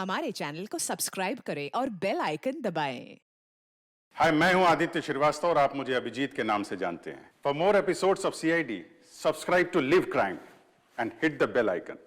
हमारे चैनल को सब्सक्राइब करें और बेल आइकन दबाएं। हाय, मैं हूं आदित्य श्रीवास्तव और आप मुझे अभिजीत के नाम से जानते हैं। For more episodes of CID, subscribe to Liv Crime and hit the bell icon.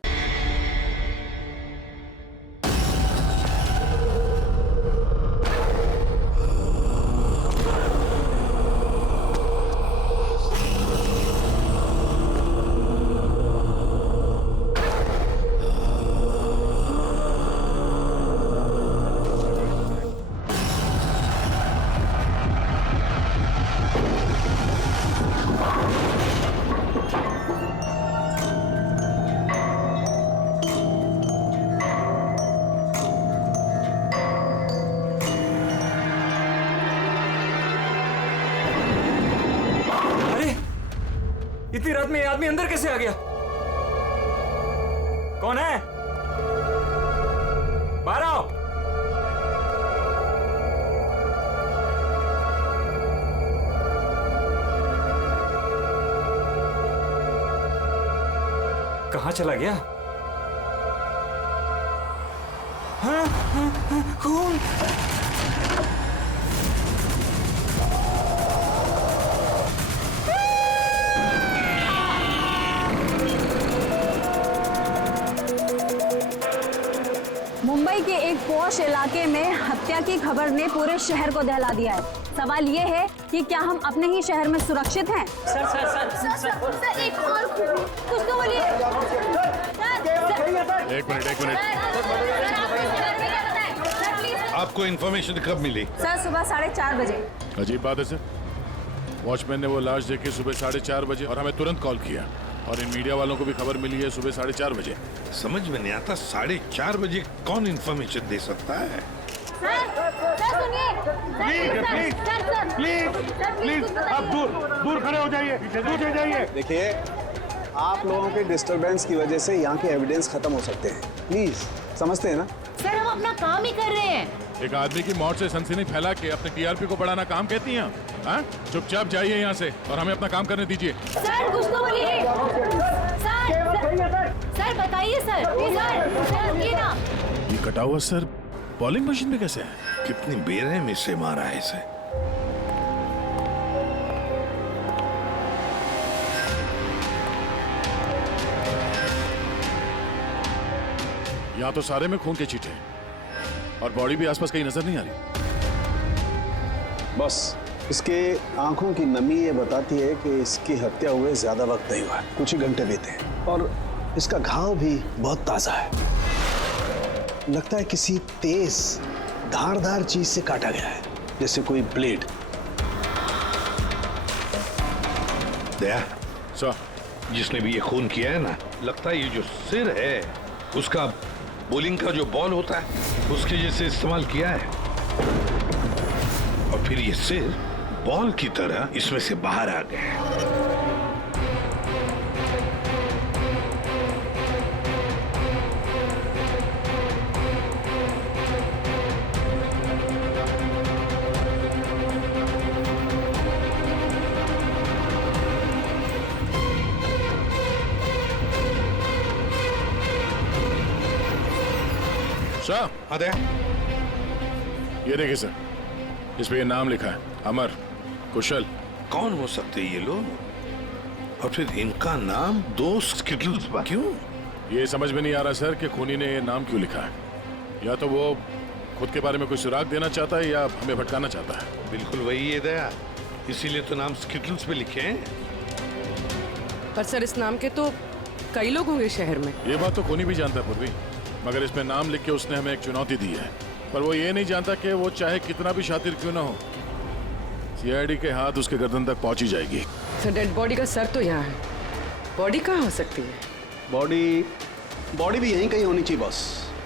इतनी रात में ये आदमी अंदर कैसे आ गया? कौन है? बाहर आओ। कहां चला गया? हाँ, खून। मुंबई के एक पॉश इलाके में हत्या की खबर ने पूरे शहर को दहला दिया है। सवाल ये है कि क्या हम अपने ही शहर में सुरक्षित हैं? सर एक और कुछ तो बोलिए। एक मिनट। आपको इन्फॉर्मेशन कब मिली? सर सुबह 4:30 बजे। अजीब बात है सर, वॉचमैन ने वो लाश देखी सुबह 4:30 बजे और हमें तुरंत कॉल किया, और इन मीडिया वालों को भी खबर मिली है सुबह 4:30 बजे। समझ में नहीं आता 4:30 बजे कौन इन्फॉर्मेशन दे सकता है? सर सुनिए। प्लीज आप दूर खड़े हो जाइए, दूर जाइए। देखिए, आप लोगों के डिस्टरबेंस की वजह से यहाँ के एविडेंस खत्म हो सकते हैं। प्लीज, समझते हैं ना? सर हम अपना काम ही कर रहे हैं। एक आदमी की मौत से सनसनी फैला के अपने टीआरपी को बढ़ाना काम कहती हैं? हाँ, चुपचाप जाइए यहाँ से और हमें अपना काम करने दीजिए। सर कुछ तो बोलिए। सर बताइए सर। सर ये ना, ये कटा हुआ सर बॉलिंग मशीन में कैसे है? कितनी बेरहमी से मारा है इसे। यहाँ तो सारे में खून के छींटे हैं और बॉडी भी आसपास कहीं नजर नहीं आ रही। बस इसके आंखों की नमी ये बताती है कि इसकी हत्या हुए ज्यादा वक्त नहीं हुआ, कुछ ही घंटे बीते हैं, और इसका घाव भी बहुत ताजा है। लगता है किसी तेज धारदार चीज से काटा गया है, जैसे कोई ब्लेड। दया सर, जिसने भी ये खून किया है ना, लगता है ये जो सिर है उसका बॉलिंग का जो बॉल होता है उसके जैसे इस्तेमाल किया है, और फिर ये सिर बॉल की तरह इसमें से बाहर आ गया है। सर, हाँ दया, ये देखिए सर, इस पे ये नाम लिखा है, अमर कुशल। कौन हो सकते हैं ये लोग? और फिर इनका नाम दोस्त स्किटल्स पर क्यों? ये समझ में नहीं आ रहा सर कि खूनी ने ये नाम क्यों लिखा है। या तो वो खुद के बारे में कोई सुराग देना चाहता है या हमें भटकाना चाहता है। बिल्कुल वही है दया, इसीलिए तो नाम स्किटल्स पे लिखे हैं। पर सर इस नाम के तो कई लोग होंगे शहर में। ये बात तो खूनी भी जानता है पूर्वी, मगर इसमें नाम लिख के उसने हमें एक चुनौती दी है। पर वो ये नहीं जानता कि वो चाहे कितना भी शातिर क्यों ना हो, सीआईडी के हाथ उसके गर्दन तक पहुंच ही जाएगी। सर डेड बॉडी का सर तो यहाँ है, बॉडी कहाँ हो सकती है? बॉडी भी यहीं कहीं होनी चाहिए बॉस।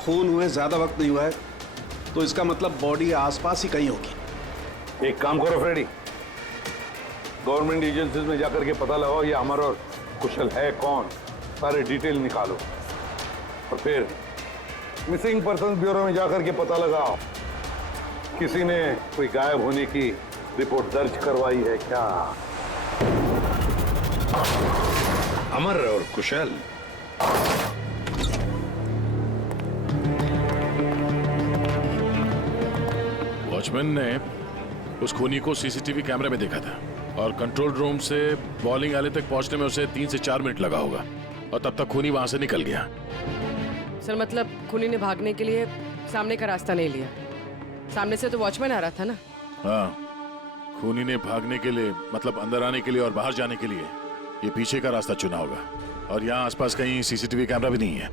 खून हुए ज्यादा वक्त नहीं हुआ है, तो इसका मतलब बॉडी आसपास ही कहीं होगी। एक काम करो फ्रेडी, गवर्नमेंट एजेंसीज में जाकर के पता लगाओ ये अमर और कुशल है कौन, सारे डिटेल निकालो, और फिर मिसिंग पर्सन ब्यूरो में जाकर के पता लगाओ किसी ने कोई गायब होने की रिपोर्ट दर्ज करवाई है क्या। अमर और कुशल वॉचमैन ने उस खूनी को सीसीटीवी कैमरे में देखा था और कंट्रोल रूम से बॉलिंग एली तक पहुंचने में उसे 3 से 4 मिनट लगा होगा और तब तक खूनी वहां से निकल गया। सर मतलब खूनी ने भागने के लिए सामने का रास्ता नहीं लिया, सामने से तो वॉचमैन आ रहा था ना। हाँ, खूनी ने भागने के लिए मतलब अंदर आने के लिए और बाहर जाने के लिए ये पीछे का रास्ता चुना होगा और यहाँ आसपास कहीं सीसीटीवी कैमरा भी नहीं है।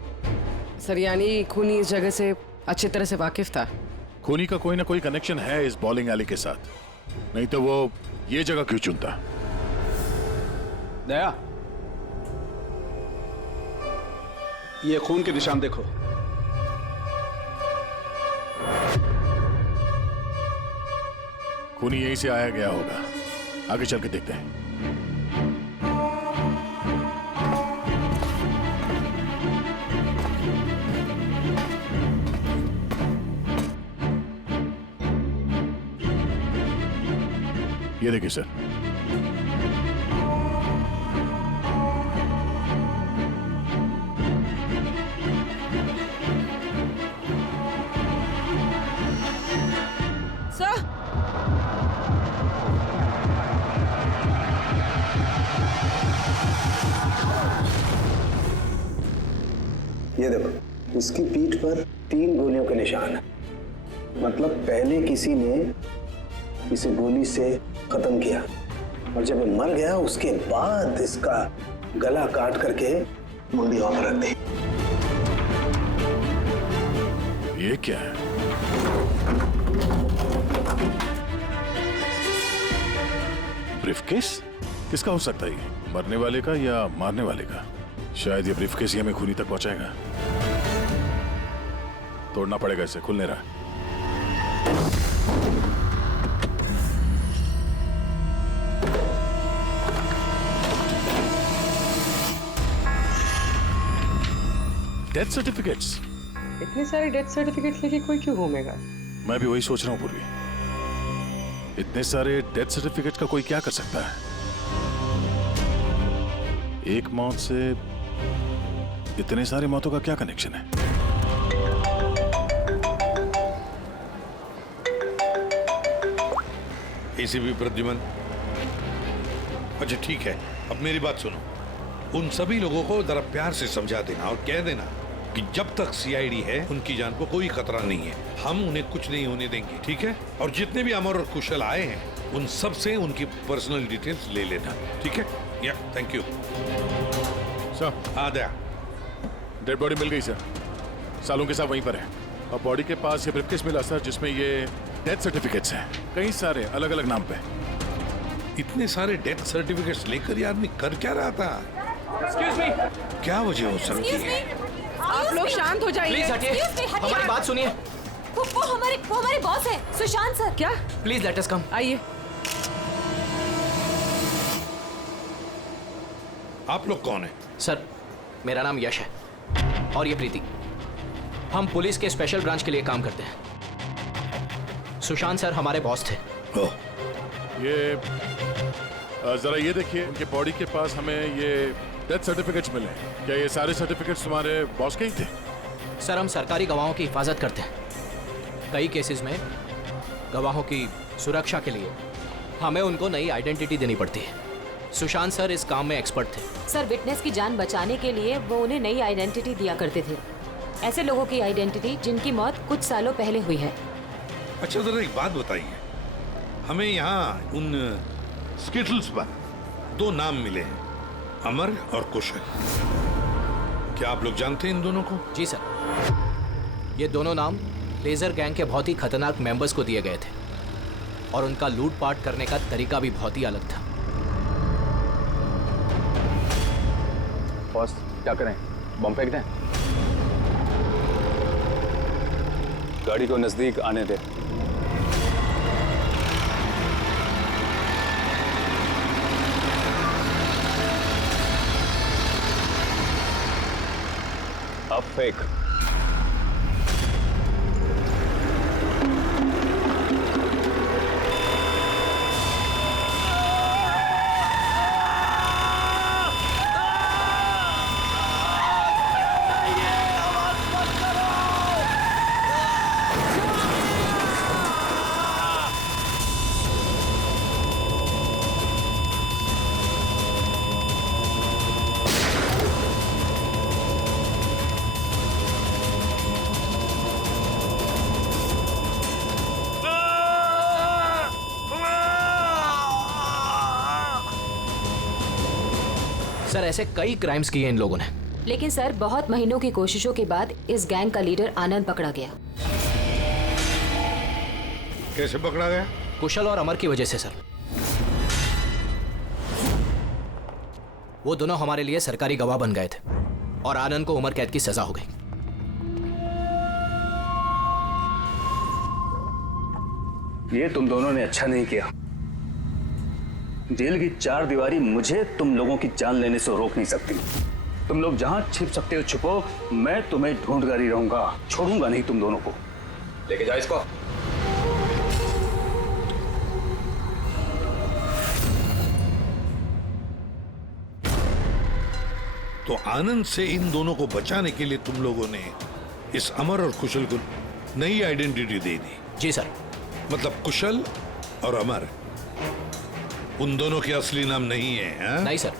सर यानी खूनी इस जगह से अच्छी तरह से वाकिफ था। खूनी का कोई ना कोई कनेक्शन है इस बॉलिंग एली के साथ, नहीं तो वो ये जगह क्यों चुनता। दया, ये खून के निशान देखो। खूनी यहीं से आया गया होगा, आगे चल के देखते हैं। ये देखिए सर, सर ये देखो, इसकी पीठ पर 3 गोलियों के निशान है। मतलब पहले किसी ने इसे गोली से खत्म किया और जब ये मर गया उसके बाद इसका गला काट करके मुंडी वहां पर रख दी। ये क्या है? ब्रीफकेस? किसका हो सकता है ये? मरने वाले का या मारने वाले का? शायद ये ब्रीफकेस ही हमें खूनी तक पहुंचाएगा। तोड़ना पड़ेगा इसे, खुल नहीं रहा। Death certificates? इतने सारे डेथ सर्टिफिकेट्स लेके कोई क्यों घूमेगा? मैं भी वही सोच रहा हूँ पूर्वी, इतने सारे डेथ सर्टिफिकेट का कोई क्या कर सकता है? एक मौत से इतने सारे मौतों का क्या कनेक्शन है? एसीपी प्रद्युमन, अच्छा ठीक है, अब मेरी बात सुनो। उन सभी लोगों को जरा प्यार से समझा देना और कह देना कि जब तक सीआईडी है उनकी जान को कोई खतरा नहीं है, हम उन्हें कुछ नहीं होने देंगे, ठीक है? और जितने भी अमर और कुशल आए हैं उन सब से उनकी पर्सनल डिटेल्स ले लेना, ठीक है? या थैंक यू सर। हाँ दया, डेड बॉडी मिल गई सर, सालों के साथ वहीं पर है और बॉडी के पास ये ब्रीफकेस मिला सर जिसमें ये डेथ सर्टिफिकेट्स हैं, कई सारे अलग अलग नाम पे। इतने सारे डेथ सर्टिफिकेट्स लेकर ये आदमी कर क्या रहा था? एक्सक्यूज मी, क्या वजह हो सकती है? आप लोग शांत हो जाइए। प्लीज हटिए, हमारी बात सुनिए। वो हमारे बॉस है, सुशांत सर। क्या? प्लीज लेट अस कम। आइए। आप लोग कौन है? सर मेरा नाम यश है और ये प्रीति, हम पुलिस के स्पेशल ब्रांच के लिए काम करते हैं। सुशांत सर हमारे बॉस थे। ओह, ये जरा ये देखिए, उनके बॉडी के पास हमें ये डेथ सर्टिफिकेट्स मिले हैं। क्या ये सारे सर्टिफिकेट्स तुम्हारे बॉस के ही थे? सर हम सरकारी गवाहों की हिफाजत करते हैं। कई केसेस में गवाहों की सुरक्षा के लिए हमें उनको नई आइडेंटिटी देनी पड़ती है। सुशांत सर इस काम में एक्सपर्ट थे। सर विटनेस की जान बचाने के लिए वो उन्हें नई आइडेंटिटी दिया करते थे, ऐसे लोगों की आइडेंटिटी जिनकी मौत कुछ सालों पहले हुई है। अच्छा जरा एक बात बताइए, हमें यहाँ उन स्किटल्स पर 2 नाम मिले हैं, अमर और कुशल। क्या आप लोग जानते हैं इन दोनों को? जी सर, ये दोनों नाम लेजर गैंग के बहुत ही खतरनाक मेंबर्स को दिए गए थे और उनका लूटपाट करने का तरीका भी बहुत ही अलग था। बॉस क्या करें, बम फेंक दें? गाड़ी को नजदीक आने दे। अब फेंक। सर ऐसे कई क्राइम्स किए इन लोगों ने। लेकिन सर बहुत महीनों की कोशिशों के बाद इस गैंग का लीडर आनंद पकड़ा गया। कैसे पकड़ा गया? कुशल और अमर की वजह से सर। वो दोनों हमारे लिए सरकारी गवाह बन गए थे और आनंद को उम्र कैद की सजा हो गई। ये तुम दोनों ने अच्छा नहीं किया। जेल की चार दीवारी मुझे तुम लोगों की जान लेने से रोक नहीं सकती। तुम लोग जहां छिप सकते हो छुपो, मैं तुम्हें ढूंढ कर ही रहूंगा, छोड़ूंगा नहीं तुम दोनों को। लेके जाओ इसको। तो आनंद से इन दोनों को बचाने के लिए तुम लोगों ने इस अमर और कुशल को नई आइडेंटिटी दे दी? जी सर। मतलब कुशल और अमर उन दोनों के असली नाम नहीं है? हा? नहीं सर,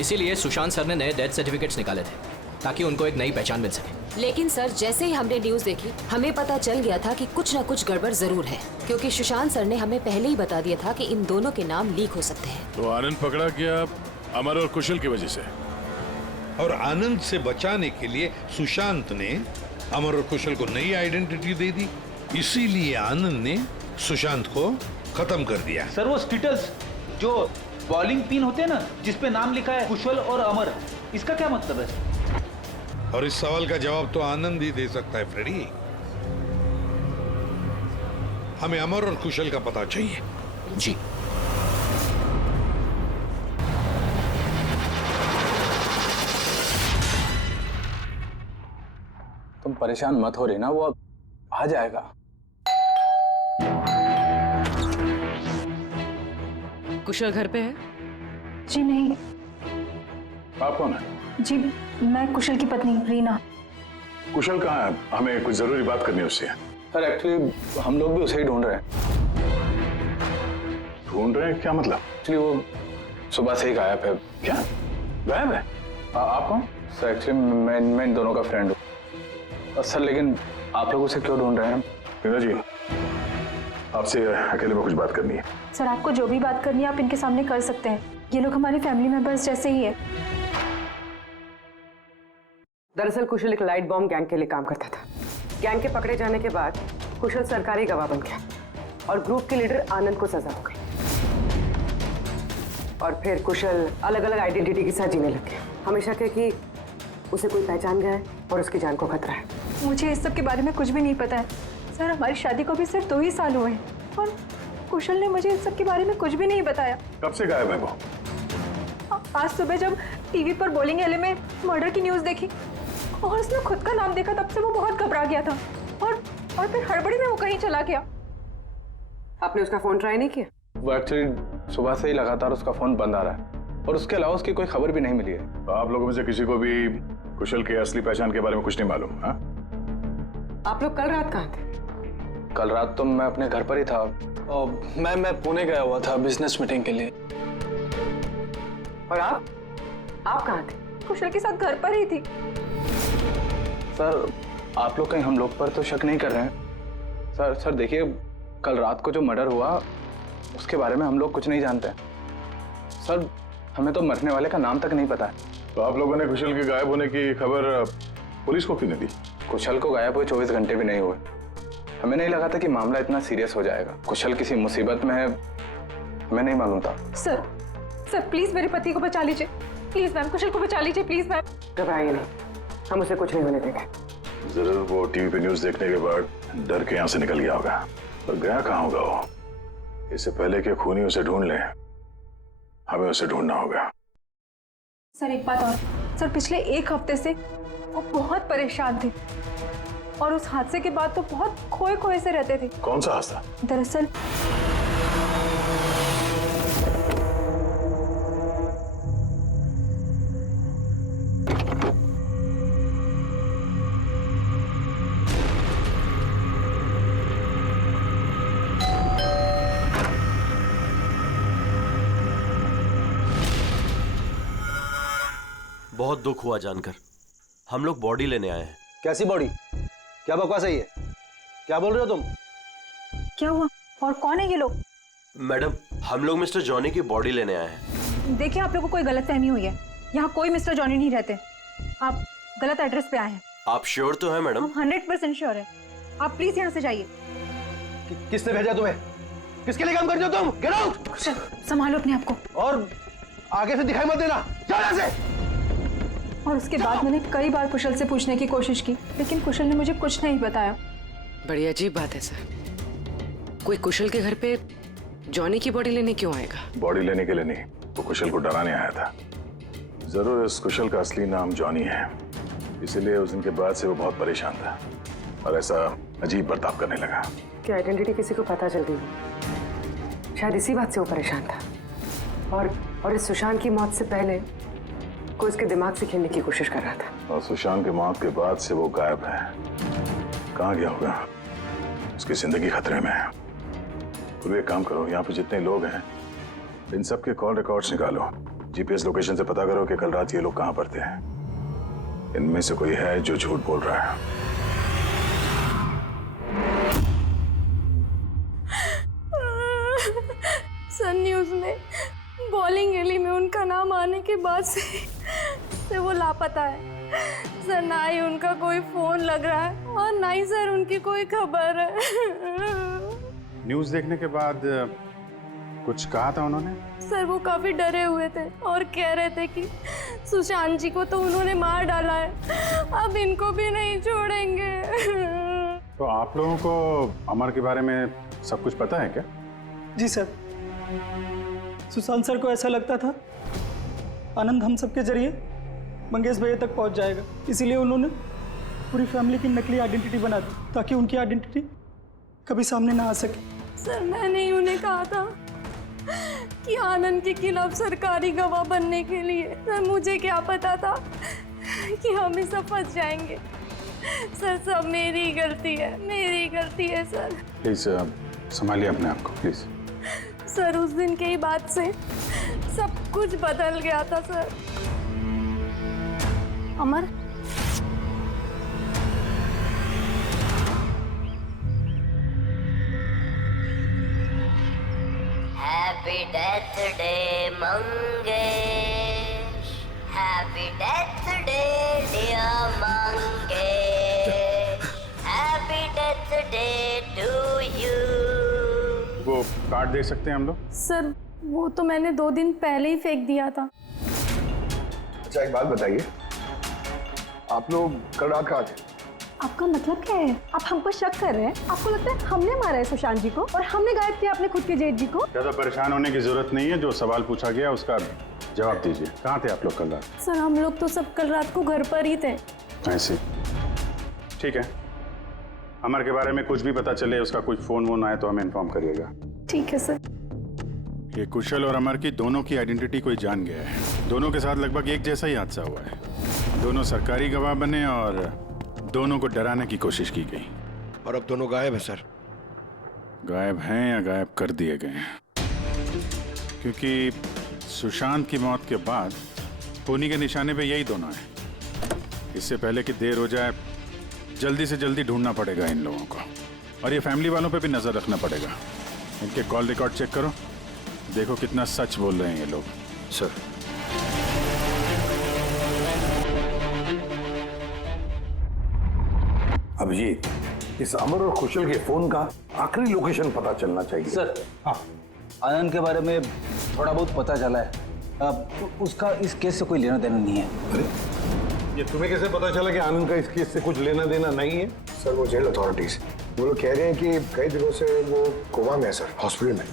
इसीलिए सुशांत सर ने नए डेथ सर्टिफिकेट्स निकाले थे ताकि उनको एक नई पहचान मिल सके। लेकिन सर जैसे ही हमने न्यूज देखी हमें पता चल गया था कि कुछ न कुछ गड़बड़ जरूर है, क्योंकि सुशांत सर ने हमें पहले ही बता दिया था कि इन दोनों के नाम लीक हो सकते हैं। तो आनंद पकड़ा गया अमर और कुशल की वजह से, और आनंद से बचाने के लिए सुशांत ने अमर और कुशल को नई आइडेंटिटी दे दी। इसीलिए आनंद ने सुशांत को खत्म कर दिया। सर वो स्टिटल्स जो बॉलिंग पिन होते हैं ना, जिसपे नाम लिखा है कुशल और अमर, इसका क्या मतलब है? और इस सवाल का जवाब तो आनंद ही दे सकता है फ्रेडी। हमें अमर और कुशल का पता चाहिए। जी। तुम परेशान मत हो रही ना, वो आ जाएगा। कुशल घर पे है? जी नहीं। आप कौन है? जी मैं कुशल की पत्नी रीना। कुशल कहाँ है? हमें कुछ जरूरी बात करनी है उससे। सर एक्चुअली हम लोग भी उसे ही ढूंढ रहे हैं। ढूंढ रहे हैं क्या मतलब? एक्चुअली वो सुबह से ही गायब है। क्या गायब है? आप कौन? सर एक्चुअली मैं इन दोनों का फ्रेंड हूँ। सर लेकिन आप लोग उसे क्यों ढूंढ रहे हैं? रीना जी, आपसे अकेले में कुछ बात करनी है। सर आपको जो भी बात करनी है आप इनके सामने कर सकते हैं, ये लोग हमारे फैमिली मेंबर्स जैसे ही है। दरअसल कुशल एक लाइट बॉम्ब गैंग के लिए काम करता था। गैंग के पकड़े जाने के बाद कुशल सरकारी गवाह बन गया और ग्रुप के लीडर आनंद को सजा हो गई। और फिर कुशल अलग अलग आइडेंटिटी के साथ जीने लग गया। हमेशा कहे कि उसे कोई पहचान गया है और उसकी जान को खतरा है। मुझे इस सब के बारे में कुछ भी नहीं पता है सर। हमारी शादी को भी सिर्फ 2 ही साल हुए हैं और कुशल ने मुझे इस सब के बारे में कुछ भी नहीं बताया। कब से गायब है वो? आज सुबह जब टीवी पर बॉलिंग एले में मर्डर की न्यूज़ देखी और उसने खुद का नाम देखा, तब से वो बहुत घबरा गया था और फिर हड़बड़ी में वो कहीं चला गया। आपने उसका फोन ट्राई नहीं किया? वो एक्चुअली सुबह से ही लगातार उसका फोन बंद आ रहा है और उसके अलावा उसकी कोई खबर भी नहीं मिली है। तो आप लोगों में से किसी को भी कुशल के असली पहचान के बारे में कुछ नहीं मालूम? हाँ, आप लोग कल रात कहाँ थे? कल रात तो मैं अपने घर पर ही था और मैं पुणे गया हुआ था बिजनेस मीटिंग के लिए। और आप कहाँ थे? कुशल के साथ घर पर ही थी। सर आप लोग कहीं हम लोग पर तो शक नहीं कर रहे हैं? सर देखिए, कल रात को जो मर्डर हुआ उसके बारे में हम लोग कुछ नहीं जानते। सर हमें तो मरने वाले का नाम तक नहीं पता है। तो आप लोगों ने कुशल के गायब होने की खबर पुलिस को क्यों नहीं दी? कुशल को गायब हुए 24 घंटे भी नहीं हुए। हमें नहीं लगा था कि मामला इतना सीरियस हो जाएगा। कुशल किसी मुसीबत में है, हमें नहीं मालूम था। सर प्लीज मेरे पति को बचा लीजिए, प्लीज मैम। कुशल को बचा लीजिए प्लीज मैम। घबराइए नहीं, हम उसे कुछ नहीं होने देंगे। जरूर वो टीवी पे न्यूज देखने के बाद डर के यहाँ से निकल गया होगा। पर गया कहाँ होगा वो? इससे पहले कि खूनी उसे ढूंढ ले, हमें उसे ढूंढना होगा। सर एक बात और, सर पिछले 1 हफ्ते से वो बहुत परेशान थे और उस हादसे के बाद तो बहुत खोए से रहते थे। कौन सा हादसा? दरअसल बहुत दुख हुआ जानकर। हम लोग बॉडी लेने आए हैं। कैसी बॉडी? क्या बकवास है ये? क्या बोल रहे हो तुम? क्या हुआ और कौन है ये लोग? मैडम हम लोग मिस्टर जॉनी की बॉडी लेने आए हैं। देखिए आप लोगों को कोई गलतफहमी हुई है। यहाँ कोई मिस्टर जॉनी नहीं रहते। आप गलत एड्रेस पे आए हैं। आप श्योर तो हैं मैडम? हम 100% श्योर है। आप प्लीज यहाँ से जाइए। किसने भेजा तुम्हें? किसके लिए काम करते हो तुम? Get out! कुशल, संभालो अपने आप को। और आगे से दिखाई मत देना, जाओ यहाँ से। और उसके बाद मैंने कई बार कुशल से पूछने की कोशिश की, लेकिन कुशल ने मुझे कुछ नहीं बताया। बड़ी अजीब बात है सर, कोई कुशल के घर पे जॉनी की बॉडी लेने क्यों आएगा? बॉडी लेने के लिए नहीं, वो कुशल को डराने आया था। जरूर इस कुशल का असली नाम जॉनी है, इसीलिए उस दिन के बाद से वो बहुत परेशान था और ऐसा अजीब बर्ताव करने लगा। कि आइडेंटिटी किसी को पता चल गई, शायद इसी बात से वो परेशान था। और इस सुशांत की मौत से पहले कोई इसके दिमाग से खेलने की कोशिश कर रहा था। और सुशांत की मौत के बाद से वो गायब है। कहाँ गया होगा? उसकी जिंदगी खतरे में है। तो एक काम करो, यहाँ पे जितने लोग हैं इन सब के कॉल रिकॉर्ड्स निकालो, जीपीएस लोकेशन से पता करो कि कल रात ये लोग कहाँ पर थे। इनमें से कोई है जो झूठ बोल रहा है। सन न्यूज़ में बॉलिंग एली में उनका नाम आने के बाद से वो लापता है सर। ना ही उनका कोई फोन लग रहा है और ना ही सर उनकी कोई खबर है। न्यूज़ देखने के बाद कुछ कहा था उन्होंने? सर वो काफी डरे हुए थे और कह रहे थे कि सुशांत जी को तो उन्होंने मार डाला है, अब इनको भी नहीं छोड़ेंगे। तो आप लोगों को अमर के बारे में सब कुछ पता है क्या? जी सर, सुशांत सर को ऐसा लगता था आनंद हम सबके जरिए मंगेश भैया तक पहुंच जाएगा, इसीलिए उन्होंने पूरी फैमिली की नकली आइडेंटिटी बना दी ताकि उनकी आइडेंटिटी कभी सामने ना आ सके। सर मैंने ही उन्हें कहा था कि आनंद के खिलाफ सरकारी गवाह बनने के लिए। सर मुझे क्या पता था कि हम इस सब फंस जाएंगे। सर सब मेरी गलती है, मेरी गलती है सर। प्लीज संभालिए अपने आप को प्लीज। सर उस दिन के ही बाद से सब कुछ बदल गया था sir. Amar, happy death day Mangesh, happy death day dear Mangesh, happy death day to you. वो कार्ड दे सकते हैं हम लोग? सर वो तो मैंने 2 दिन पहले ही फेंक दिया था। अच्छा एक बात बताइए, आप लोग कल रात कहाँ थे? आपका मतलब क्या है? आप हम पर शक कर रहे हैं? आपको लगता है हमने मारा है सुशांत जी को और हमने गायब किया अपने खुद के जेठ जी को? ज्यादा परेशान होने की जरूरत नहीं है, जो सवाल पूछा गया उसका जवाब दीजिए। कहाँ थे आप लोग कल रात? सर हम लोग तो सब कल रात को घर पर ही थे। ऐसे? ठीक है, अमर के बारे में कुछ भी पता चले, उसका कुछ फोन वोन आए तो हमें इन्फॉर्म करिएगा। ठीक है सर। ये कुशल और अमर की दोनों की आइडेंटिटी कोई जान गया है। दोनों के साथ लगभग एक जैसा ही हादसा हुआ है। दोनों सरकारी गवाह बने और दोनों को डराने की कोशिश की गई। और अब दोनों गायब है सर। गायब हैं या गायब कर दिए गए हैं? क्योंकि सुशांत की मौत के बाद पुनी के निशाने पे यही दोनों हैं। इससे पहले कि देर हो जाए, जल्दी से जल्दी ढूंढना पड़ेगा इन लोगों को। और ये फैमिली वालों पे भी नजर रखना पड़ेगा। इनके कॉल रिकॉर्ड चेक करो, देखो कितना सच बोल रहे हैं ये लोग। सर अभिजीत, इस अमर और कुशल के फोन का आखिरी लोकेशन पता चलना चाहिए। सर हाँ, आनंद के बारे में थोड़ा बहुत पता चला है। अब उसका इस केस से कोई लेना देना नहीं है। अरे ये तुम्हें कैसे पता चला कि आनंद का इस केस से कुछ लेना देना नहीं है? सर वो जेल अथॉरिटीज, वो लोग कह रहे हैं कि कई दिनों से वो कोमा में है सर, हॉस्पिटल में।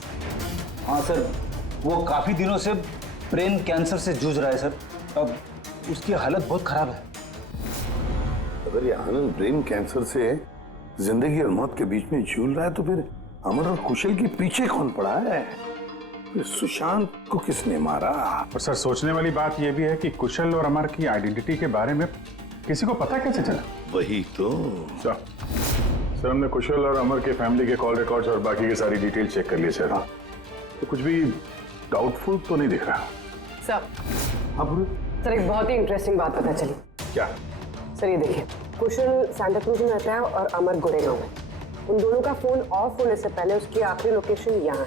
हाँ सर, वो काफी दिनों से ब्रेन कैंसर से जूझ रहा है सर। अब उसकी हालत बहुत खराब है। अगर ये आनंद ब्रेन कैंसर से जिंदगी और मौत के बीच में झूल रहा है तो फिर अमर और कुशल के पीछे कौन पड़ा है? फिर सुशांत को किसने मारा? और सर सोचने वाली बात यह भी है कि कुशल और अमर की आइडेंटिटी के बारे में किसी को पता कैसे चला? वही तो। सर हमने कुशल और अमर के फैमिली के कॉल रिकॉर्ड्स और बाकी की सारी डिटेल चेक कर ली सर। तो कुछ भी डाउटफुल तो नहीं दिख रहा। सर हाँ सर एक बहुत ही इंटरेस्टिंग बात पता चली। क्या? सर ये देखिए, कुशल सांता क्रूज में रहता है और अमर गोरेगांव में। उन दोनों का फोन ऑफ होने से पहले उसकी आखिरी लोकेशन यहाँ है।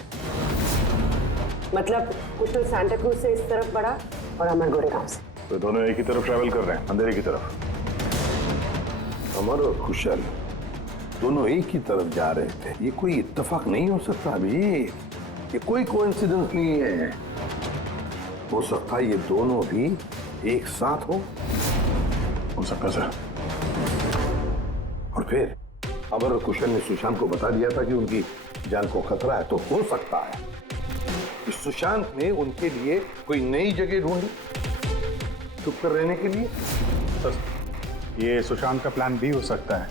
मतलब कुशल सांता क्रूज से इस तरफ बढ़ा और अमर गोरेगांव से। तो दोनों एक ही तरफ ट्रैवल कर रहे हैं, अंधेरे की तरफ। अमर और कुशल दोनों एक ही तरफ जा रहे थे। ये कोई इत्तेफाक नहीं हो सकता अभी, ये कोई कोइंसिडेंस नहीं है। हो सकता है ये दोनों भी एक साथ हो सकता सर। और फिर अमर और कुशल ने सुशांत को बता दिया था कि उनकी जान को खतरा है, तो हो सकता है कि सुशांत ने उनके लिए कोई नई जगह ढूंढी चुप कर रहने के लिए। सर, ये सुशांत का प्लान भी हो सकता है।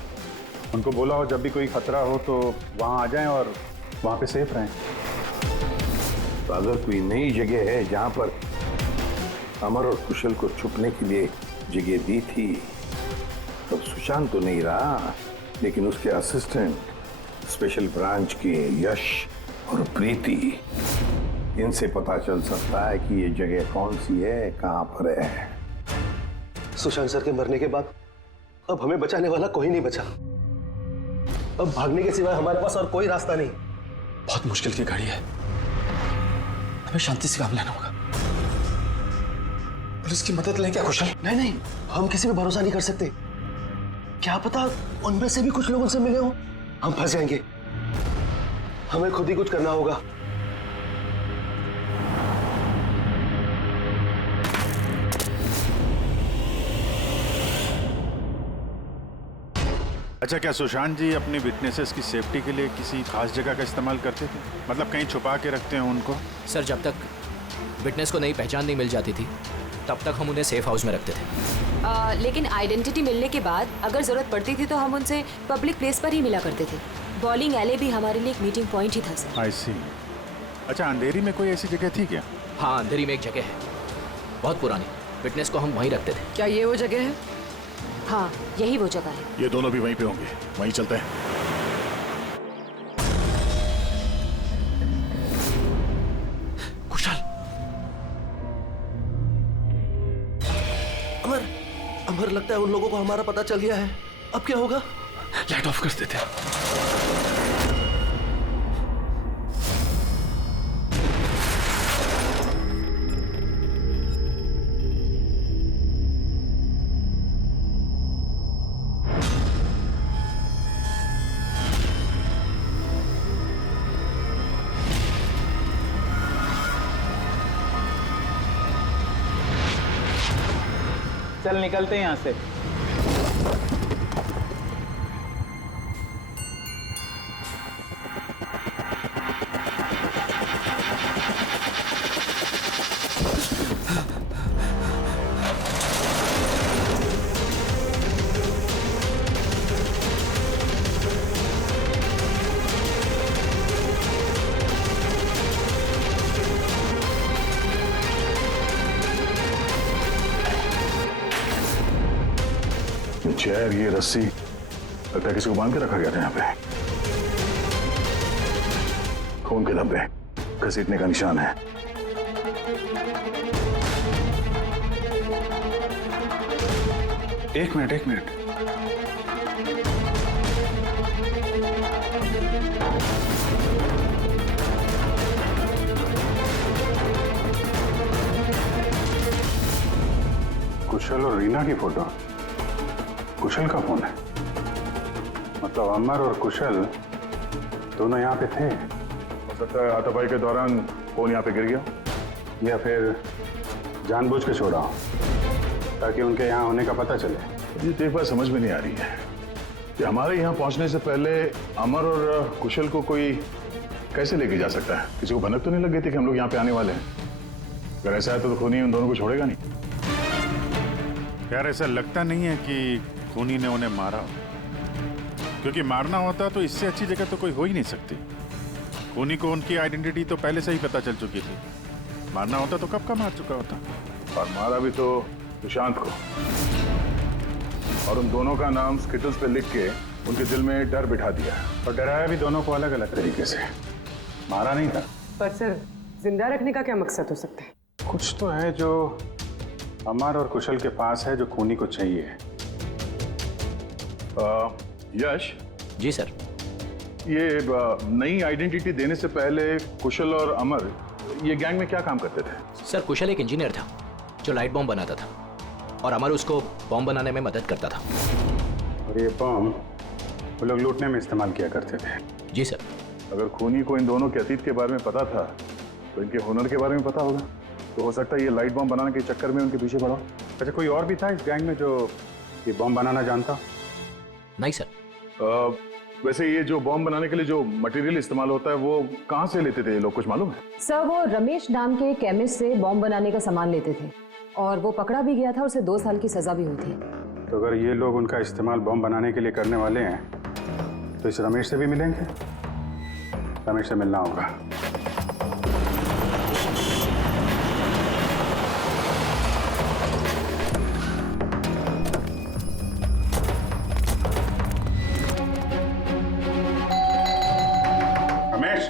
उनको बोला हो जब भी कोई खतरा हो तो वहां आ जाएं और वहां पे सेफ रहें। तो अगर कोई नई जगह है जहां पर अमर और कुशल को छुपने के लिए जगह दी थी, तब सुशांत तो नहीं रहा, लेकिन उसके असिस्टेंट स्पेशल ब्रांच के यश और प्रीति, इनसे पता चल सकता है कि ये जगह कौन सी है, कहां पर है। सुशांत सर के मरने के बाद अब हमें बचाने वाला कोई नहीं बचा। अब भागने के सिवाय हमारे पास और कोई रास्ता नहीं। बहुत मुश्किल की घड़ी है, हमें शांति से काम लेना होगा। पुलिस की मदद लें क्या कुशल? नहीं नहीं, हम किसी पे भरोसा नहीं कर सकते। क्या पता उनमें से भी कुछ लोग उनसे मिले हो, हम फंस जाएंगे। हमें खुद ही कुछ करना होगा। अच्छा, क्या सुशांत जी अपनी विटनेसेस की सेफ्टी के लिए किसी खास जगह का इस्तेमाल करते थे? मतलब कहीं छुपा के रखते हैं उनको? सर, जब तक विटनेस को नई पहचान नहीं मिल जाती थी तब तक हम उन्हें सेफ हाउस में रखते थे। लेकिन आइडेंटिटी मिलने के बाद अगर जरूरत पड़ती थी तो हम उनसे पब्लिक प्लेस पर ही मिला करते थे। बॉलिंग एले भी हमारे लिए एक मीटिंग पॉइंट ही था सर। आई सी। अच्छा, अंधेरी में कोई ऐसी जगह थी क्या? हाँ, अंधेरी में एक जगह है, बहुत पुरानी। विटनेस को हम वहीं रखते थे। क्या ये वो जगह है? हाँ, यही वो जगह है। ये दोनों भी वहीं पे होंगे, वहीं चलते हैं। कुशल, अमर, अमर, लगता है उन लोगों को हमारा पता चल गया है। अब क्या होगा? लाइट ऑफ कर देते हैं। चल निकलते हैं यहाँ से। चेयर, ये रस्सी, लगता है किसी को बांध के रखा गया था यहाँ पे। खून के धब्बे, घसीटने का निशान है। एक मिनट, एक मिनट। कुशल और रीना की फोटो। कुशल का फोन है, मतलब अमर और कुशल दोनों यहाँ पे थे। हो सकता है हाथापाई के दौरान फोन यहाँ पे गिर गया, या फिर जानबूझ के छोड़ा हो ताकि उनके यहाँ होने का पता चले। ये तो एक बात समझ में नहीं आ रही है कि हमारे यहाँ पहुँचने से पहले अमर और कुशल को कोई कैसे लेके जा सकता है? किसी को भनक तो नहीं लग गई थी कि हम लोग यहाँ पे आने वाले हैं? अगर ऐसा है तो खूनी उन दोनों को छोड़ेगा नहीं। यार, ऐसा लगता नहीं है कि खूनी ने उन्हें मारा, क्योंकि मारना होता तो इससे अच्छी जगह तो कोई हो ही नहीं सकती। खूनी को उनकी आइडेंटिटी तो पहले से ही पता चल चुकी थी। मारना होता तो कब का मार चुका होता। और मारा भी तो सुशांत को, और उन दोनों का नाम स्किटल्स पे लिख के उनके दिल में डर बिठा दिया, और डराया भी दोनों को अलग अलग तरीके से। मारा नहीं था। पर सर, जिंदा रखने का क्या मकसद हो सकता है? कुछ तो है जो अमर और कुशल के पास है जो खूनी को चाहिए। यश जी सर। ये नई आइडेंटिटी देने से पहले कुशल और अमर ये गैंग में क्या काम करते थे? सर, कुशल एक इंजीनियर था जो लाइट बॉम्ब बनाता था। और अमर उसको बॉम्ब बनाने में मदद करता था। और ये बॉम्ब वो लोग लूटने में इस्तेमाल किया करते थे। जी सर। अगर खूनी को इन दोनों के अतीत के बारे में पता था तो इनके हुनर के बारे में पता होगा। तो हो सकता है ये लाइट बॉम्ब बनाने के चक्कर में उनके पीछे पड़ा। अच्छा, कोई और भी था इस गैंग में जो ये बॉम्ब बनाना जानता? नहीं सर। वैसे ये जो बॉम्ब बनाने के लिए जो मटेरियल इस्तेमाल होता है वो कहाँ से लेते थे लोग, कुछ मालूम है? सर वो रमेश नाम के केमिस्ट से बॉम्ब बनाने का सामान लेते थे और वो पकड़ा भी गया था, उसे 2 साल की सजा भी हुई थी। तो अगर ये लोग उनका इस्तेमाल बॉम्ब बनाने के लिए करने वाले हैं तो इस रमेश से भी मिलेंगे? रमेश से मिलना होगा। रमेश,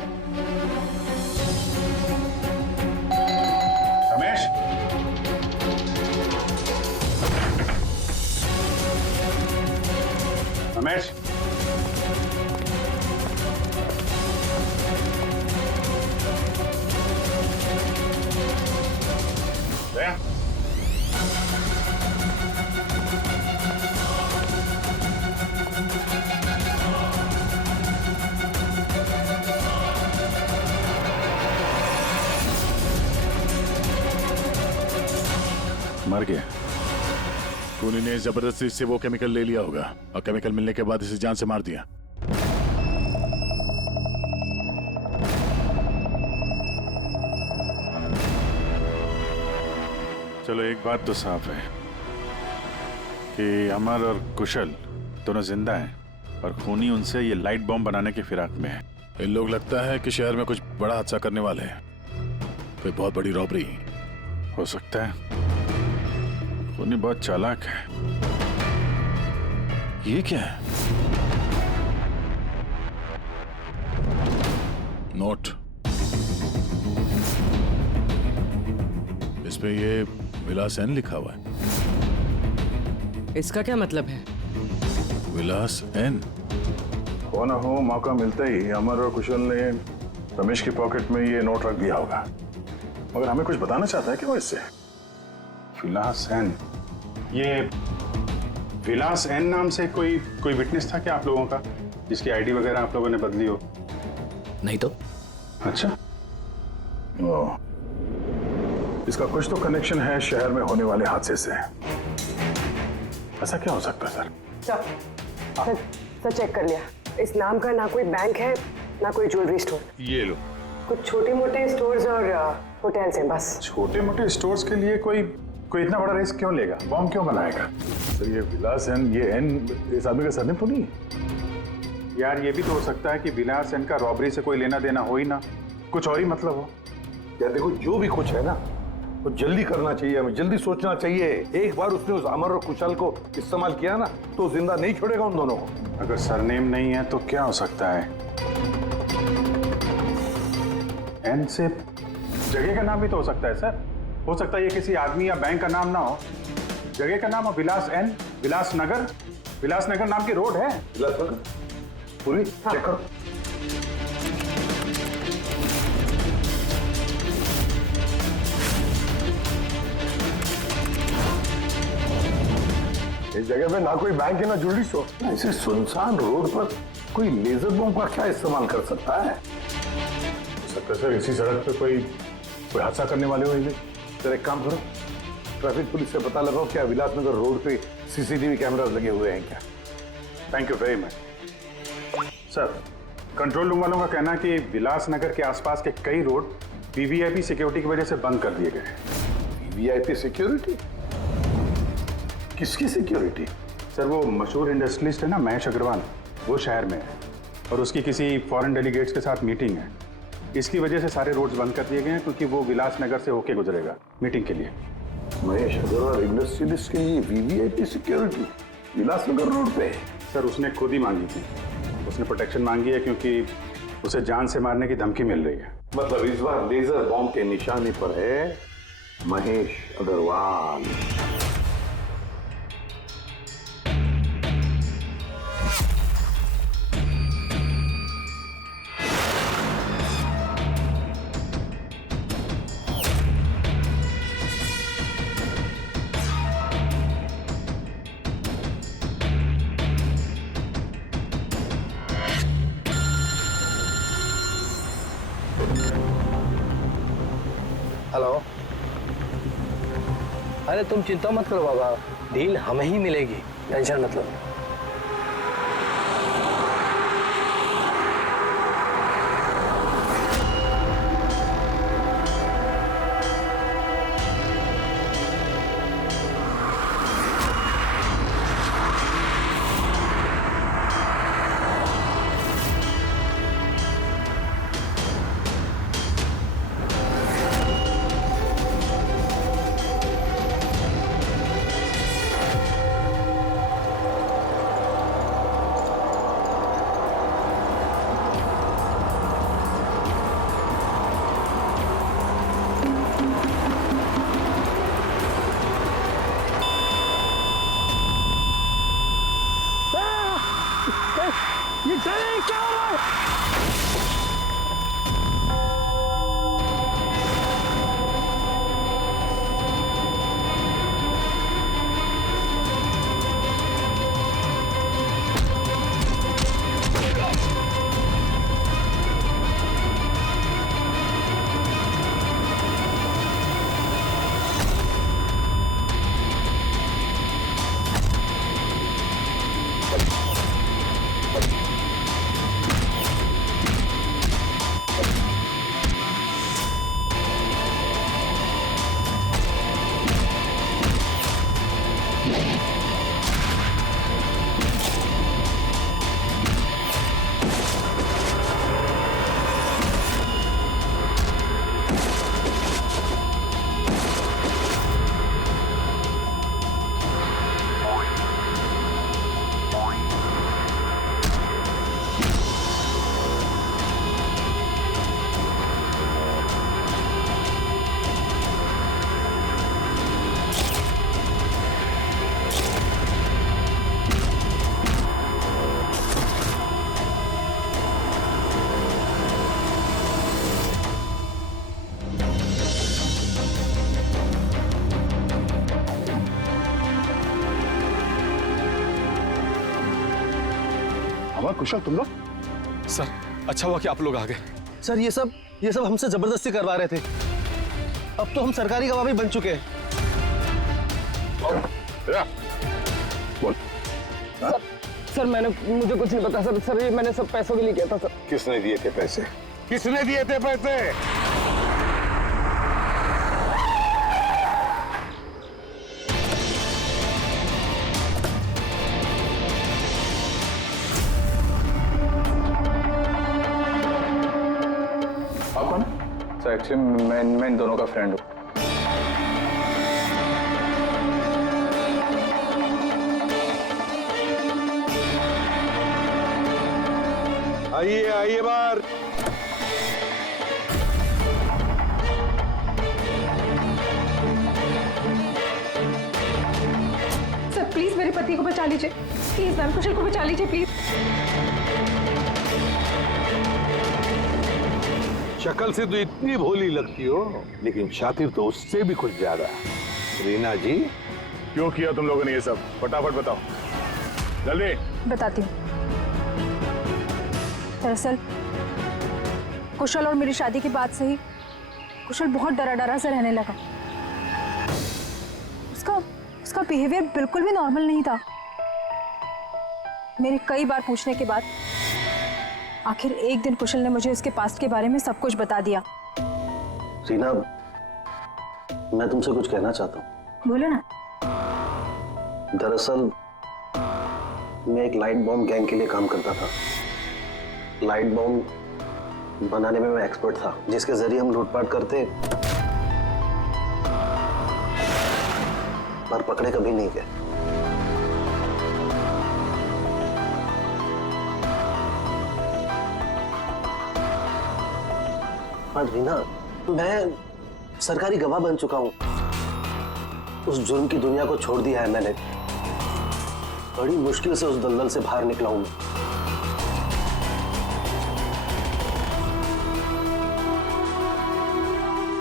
रमेश, रमेश, दया, मर गया। खूनी ने जबरदस्ती से वो केमिकल ले लिया होगा और केमिकल मिलने के बाद इसे जान से मार दिया। चलो एक बात तो साफ है कि अमर और कुशल दोनों जिंदा हैं और खूनी उनसे ये लाइट बॉम्ब बनाने की फिराक में है। इन लोग लगता है कि शहर में कुछ बड़ा हादसा करने वाले हैं, कोई बहुत बड़ी रॉबरी। हो सकता है। खूनी बहुत चालाक है। ये क्या है? नोट। इस पे ये विलास एन लिखा हुआ है। इसका क्या मतलब है? विलास एन। हो ना हो, मौका मिलते ही अमर और कुशल ने रमेश की पॉकेट में ये नोट रख दिया होगा। मगर हमें कुछ बताना चाहता है क्या वो इससे? विलास एन, ये विलास एन नाम से कोई विटनेस था क्या आप लोगों का, जिसकी आईडी वगैरह आप लोगों ने बदली हो? नहीं तो। अच्छा। ओह, इसका कुछ तो कनेक्शन है शहर में होने वाले हादसे से। ऐसा क्या हो सकता है सर? सर चेक कर लिया। इस नाम का ना कोई बैंक है ना कोई ज्वेलरी स्टोर। ये लो। कुछ छोटे मोटे स्टोर्स और होटल्स हैं बस। छोटे मोटे स्टोर्स के लिए कोई इतना बड़ा रिस्क क्यों लेगा? बॉम्ब क्यों बनाएगा? सर ये विलास एन, ये एन इस आदमी का सरनेम तो नहीं है? यार ये भी तो हो सकता है कि विलास एन का रॉबरी से कोई लेना देना हो ही ना, कुछ और ही मतलब हो। यार देखो, जो भी कुछ है ना वो जल्दी करना चाहिए, हमें जल्दी सोचना चाहिए। एक बार उसने उस अमर और कुशल को इस्तेमाल किया ना तो जिंदा नहीं छोड़ेगा उन दोनों को। अगर सरनेम नहीं है तो क्या हो सकता है? एन से जगह का नाम भी तो हो सकता है सर। हो सकता है ये किसी आदमी या बैंक का नाम ना हो, जगह का नाम हो विलास एन, विलास नगर नाम की रोड है। विलास नगर पूरी चेक करो। इस जगह पे ना कोई बैंक है ना ज्वेलरी स्टोर। ऐसे सुनसान रोड पर कोई लेजर बम का क्या इस्तेमाल कर सकता है? हो सकता है सर इसी सड़क पे कोई हादसा करने वाले हो। सर एक काम करो, ट्रैफिक पुलिस से पता लगाओ क्या विलासनगर रोड पे सीसीटीवी कैमरास लगे हुए हैं क्या? Thank you very much sir. Control room वालों का कहना है कि विलासनगर के आसपास के कई रोड वीवीआईपी सिक्योरिटी की वजह से बंद कर दिए गए। VVIP security? किसकी सिक्योरिटी? सर वो मशहूर इंडस्ट्रियलिस्ट है ना महेश अग्रवाल, वो शहर में है और उसकी किसी फॉरेन डेलीगेट्स के साथ मीटिंग है। इसकी वजह से सारे रोड्स बंद कर दिए गए हैं क्योंकि वो विलासनगर से होके गुजरेगा मीटिंग के लिए। महेश अग्रवाल इंडस्ट्रियलिस्ट के लिए वीवीआईपी सिक्योरिटी विलासनगर रोड पे? सर उसने खुद ही मांगी थी, उसने प्रोटेक्शन मांगी है क्योंकि उसे जान से मारने की धमकी मिल रही है। मतलब इस बार लेजर बॉम्ब के निशाने पर है महेश अग्रवाल। हेलो। अरे तुम चिंता मत करो बाबा, डील हमें ही मिलेगी, टेंशन मत लो। कुशल तुम लोग? सर अच्छा हुआ कि आप लोग आ गए। सर ये सब हमसे जबरदस्ती करवा रहे थे। अब तो हम सरकारी गवाह भी बन चुके हैं। बोल। सर मुझे कुछ नहीं पता सर, ये मैंने सब पैसों के लिए किया था सर। किसने दिए थे पैसे? किसने दिए थे पैसे? सर एक्चुअली मैं इन दोनों का फ्रेंड हूँ। आइए बाहर। सर प्लीज मेरे पति को बचा लीजिए, प्लीज मैम, कुशल को बचा लीजिए प्लीज। शक्ल से तो इतनी भोली लगती हो, लेकिन शातिर तो उससे भी कुछ ज्यादा। रीना जी, क्यों किया तुम लोगों ने ये सब? फटाफट बताओ, जल्दी। बताती हूँ। दरअसल कुशल और मेरी शादी की बात से ही कुशल बहुत डरा से रहने लगा। उसका बिहेवियर बिल्कुल भी नॉर्मल नहीं था। मेरे कई बार पूछने के बाद आखिर एक दिन कुशल ने मुझे उसके पास्ट के बारे में सब कुछ बता दिया। रीना, मैं तुमसे कुछ कहना चाहता हूँ। बोलो ना। दरअसल मैं एक लाइट बॉम्ब गैंग के लिए काम करता था। लाइट बॉम्ब बनाने में मैं एक्सपर्ट था, जिसके जरिए हम लूटपाट करते, पर पकड़े कभी नहीं गए। पर रीना, मैं सरकारी गवाह बन चुका हूं। उस जुर्म की दुनिया को छोड़ दिया है मैंने। बड़ी मुश्किल से उस दलदल से बाहर निकला हूं मैं।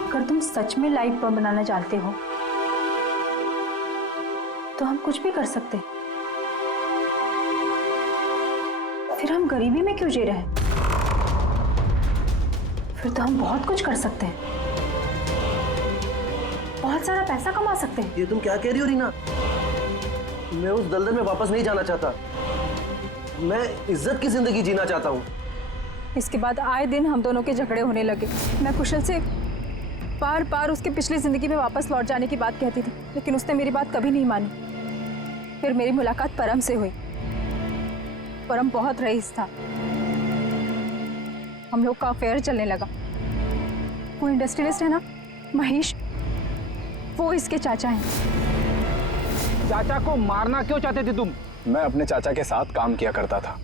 अगर तुम सच में लाइट बम बनाना जानते हो तो हम कुछ भी कर सकते। फिर हम गरीबी में क्यों जी रहे हैं? फिर तो हम बहुत कुछ कर सकते हैं। बहुत सारा पैसा कमा सकते हैं। ये तुम क्या कह रही हो रीना? मैं उस दलदल में वापस नहीं जाना चाहता। मैं इज्जत की जिंदगी जीना चाहता हूँ। इसके बाद आए दिन हम दोनों के झगड़े होने लगे। मैं कुशल से बार बार उसकी पिछली जिंदगी में वापस लौट जाने की बात कहती थी, लेकिन उसने मेरी बात कभी नहीं मानी। फिर मेरी मुलाकात परम से हुई। परम बहुत रईस था। हम लोग का अफेयर चलने लगा। वो इंडस्ट्रियलिस्ट है ना, महेश, वो इसके चाचा हैं। चाचा को मारना क्यों चाहते थे तुम? मैं अपने चाचा के साथ काम किया करता था,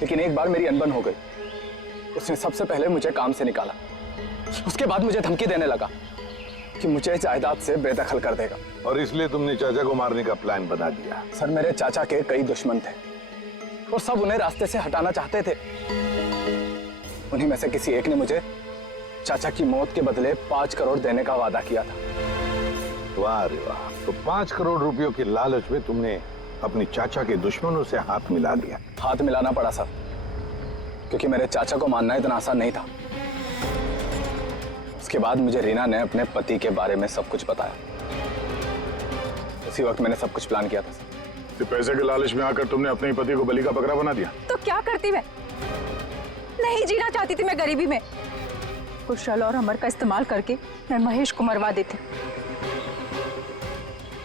लेकिन एक बार मेरी अनबन हो गई। उसने सबसे पहले मुझे काम से निकाला। उसके बाद मुझे धमकी देने लगा कि मुझे जायदाद से बेदखल कर देगा। और इसलिए तुमने चाचा को मारने का प्लान बना दिया? सर, मेरे चाचा के कई दुश्मन थे और सब उन्हें रास्ते से हटाना चाहते थे। उन्हीं में से किसी एक ने मुझे चाचा की मौत के बदले 5 करोड़ देने का वादा किया था। वाह रे वाह! तो 5 करोड़ रुपयों के लालच में तुमने अपने चाचा के दुश्मनों से हाथ मिला लिया। हाथ मिलाना पड़ा सर, क्योंकि मेरे चाचा को मानना इतना आसान नहीं था। उसके बाद मुझे रीना ने अपने पति के बारे में सब कुछ बताया। उसी वक्त मैंने सब कुछ प्लान किया था सर। पैसे के लालच में आकर तुमने अपने पति को बलि का बकरा बना दिया। तो क्या करती मैं? नहीं जीना चाहती थी मैं गरीबी में। कुशल और अमर का इस्तेमाल करके मैं महेश को मरवा देती।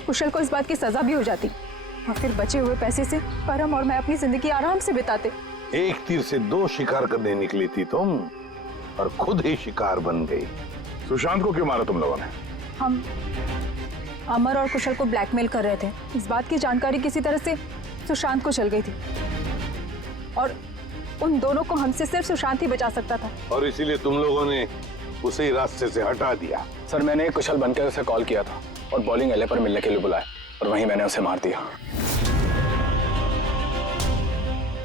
कुशल को इस बात की सजा भी हो जाती और फिर बचे हुए पैसे से परम और मैं अपनी जिंदगी आराम से बिताते। एक तीर से 2 शिकार करने निकली थी तुम और खुद ही शिकार बन गई। सुशांत को क्यों मारा तुम लोगों ने? हम अमर और कुशल को ब्लैकमेल कर रहे थे। इस बात की जानकारी किसी तरह से सुशांत को चल गई थी और उन दोनों को हमसे सिर्फ सुशांत ही बचा सकता था। और इसीलिए तुम लोगों ने उसे रास्ते से हटा दिया। सर, मैंने कुशल बनकर उसे कॉल किया था और बॉलिंग एले पर मिलने के लिए बुलाया और वहीं मैंने उसे मार दिया।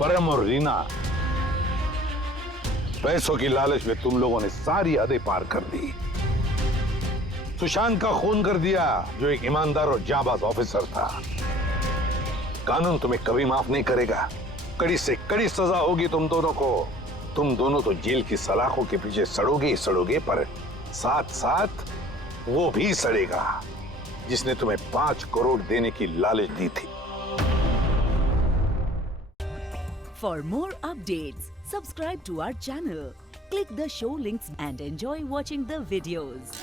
परम और रीना, पैसों की लालच में तुम लोगों ने सारी हदें पार कर दी। सुशांत का खून कर दिया, जो एक ईमानदार और जाबाज ऑफिसर था। कानून तुम्हें कभी माफ नहीं करेगा। कड़ी से कड़ी सजा होगी तुम दोनों को। तुम दोनों तो जेल की सलाखों के पीछे सड़ोगे ही सड़ोगे, पर साथ साथ वो भी सड़ेगा जिसने तुम्हें 5 करोड़ देने की लालच दी थी। For more updates, subscribe to our channel, click the show links and enjoy watching the videos.